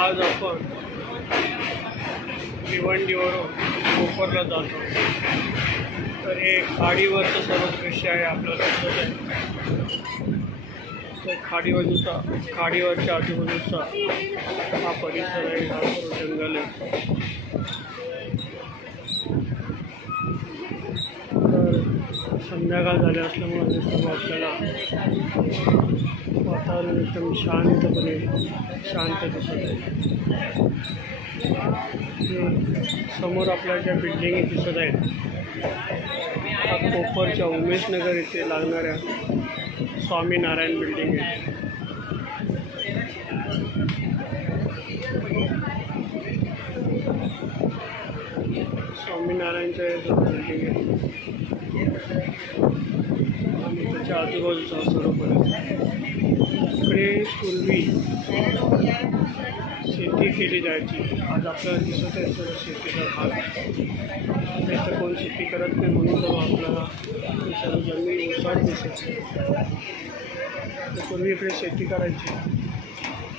आज आपण भिवंडीवरून कोपरला जातो। तर हे खाडीवरचं सर्व दृश्य आहे आपल्याला दिसत आहे। तर खाडीवरच्या आजूबाजूचा हा परिसर आहे, हा सर्व जंगल आहे। तर संध्याकाळ झाले असल्यामुळे हे सर्व आपल्याला वातावरण एकदम शांतपणे शांत दिसत आहे। समोर आपल्याला ज्या बिल्डिंगी दिसत आहेत हा कोपरच्या उमेश नगर येथे लागणाऱ्या स्वामीनारायण बिल्डिंग आहे। स्वामीनारायणच्या बिल्डिंग आहे आणि त्याच्या आजूबाजूचा सर्व परिसर। इकडे पूर्वी शेती केली जायची। आज आपल्याला दिसत आहे सर्व शेतीचा भाग। आता इथं कोण शेती करत नाही म्हणून तर आपल्याला सर्व जमीन ओसाड दिसत। पूर्वी इकडे शेती करायची,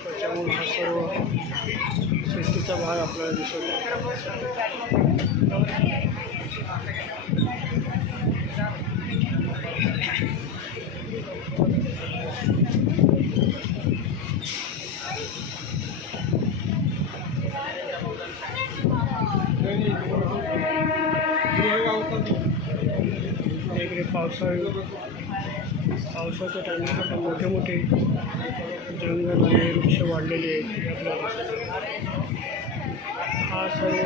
त्याच्यामुळे हा सर्व शेतीचा भाग आपल्याला दिसत आहे। इकडे पावसाच्या टायमाला मोठे मोठे जंगल आणि वृक्ष वाढलेले आहेत आपल्याला। हा सर्व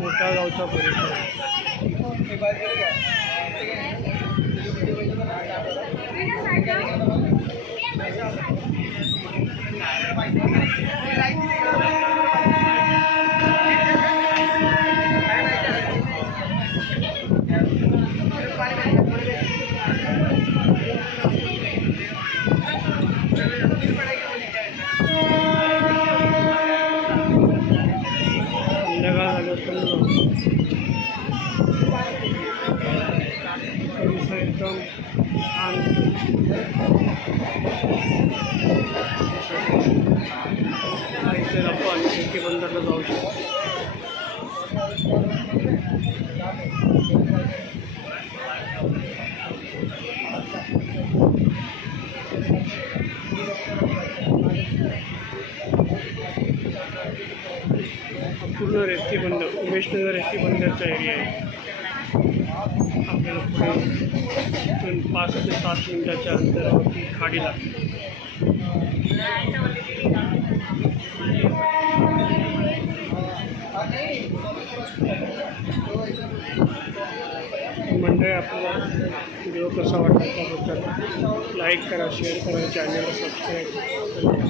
मोठा गावचा परिसर आहे। एकदम शांत इथे आपण शेती बंदरला जाऊ शकतो। पूर्ण रेती बंदर उमेशनगर रेती बंदरचा एरिया आहे। आपल्याला पुढे 5 ते 7 मिनिटाच्या अंतरावरती खाडी लागते। मंडळी, आपल्याला व्हिडिओ कसा वाटला त्याबद्दल लाईक करा, शेअर करा, चॅनलला सबस्क्राईब करा।